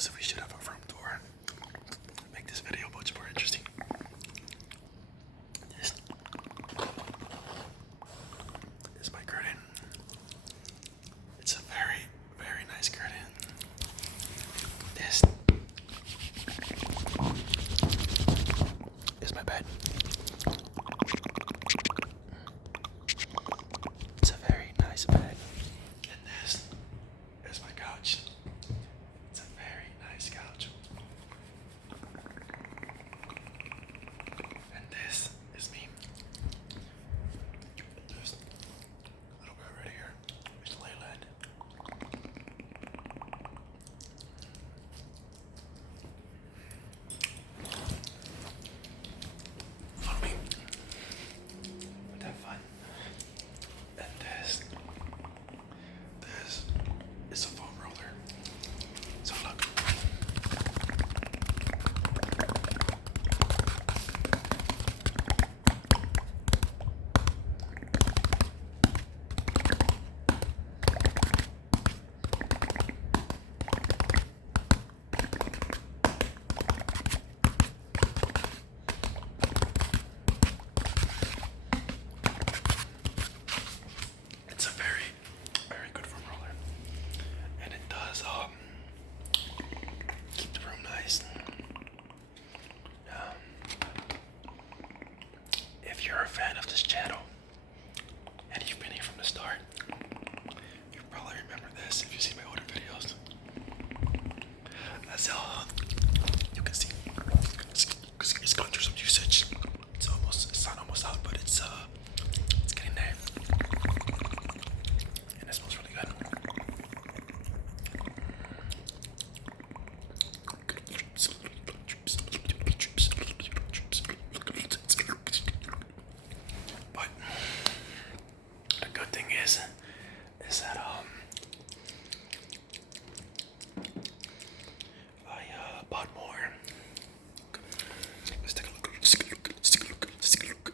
knows if we should have a front door. Make this video much more interesting. This is my curtain. It's a very, very nice curtain. This is my bed. It's a very nice bed. And this is my couch. It's a very nice couch. And this is me. There's a little bit right here. There's Leyland. Follow me. But have fun. And this is a foam roller. So look. It's a very, very good foam roller. And it does keep the room nice. If you're a fan of this channel and you've been here from the start, you probably remember this if you see my older videos. As you can see, it's going through some usage. It's not almost out, but it's getting there. And it smells really good. But the good thing is that I bought more. Let's take a look. Let's take a look. Let's take a look. Let's take a look.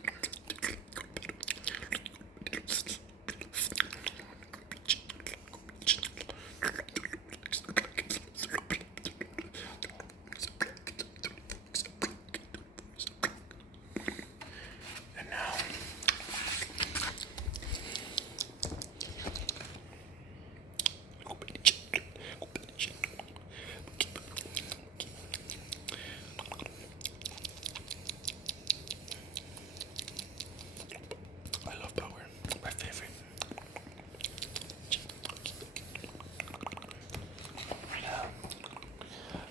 And now I love power. My favorite.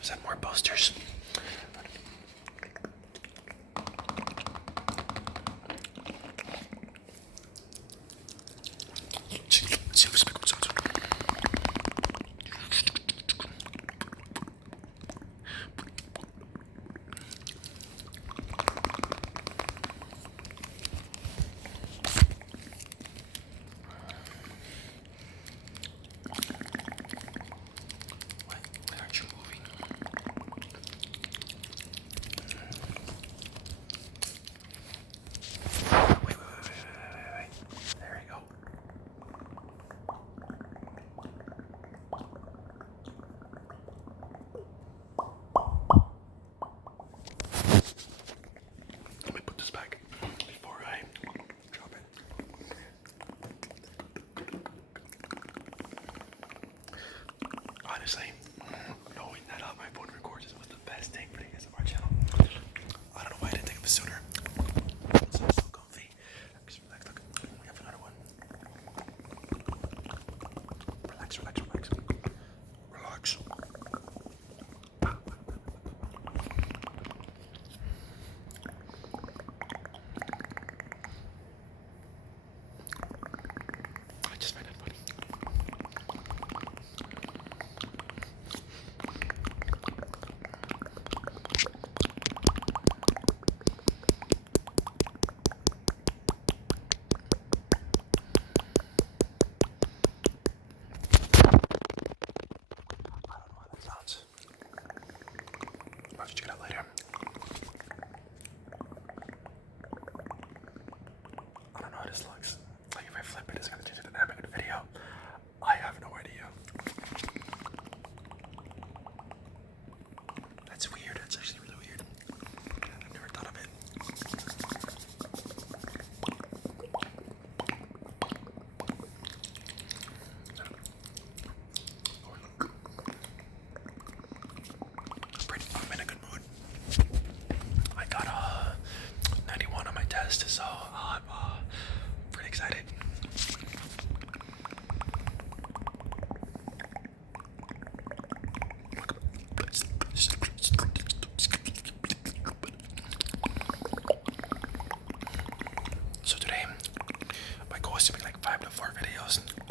Is that more posters? Why aren't you moving? Wait. There we go. Let me put this back before I drop it. Honestly, knowing that my phone records was the best thing for the ASMR channel. I don't know why I didn't think of it sooner. It's so comfy. Just relax, look. We have another one. Relax. Relax. I just find that funny. I'll check it out later. I don't know how this looks. Like if I flip it, it's gonna change the dynamic of the video. I have no idea. rest, so I'm pretty excited. So today, my goal is to make like 5 to 4 videos.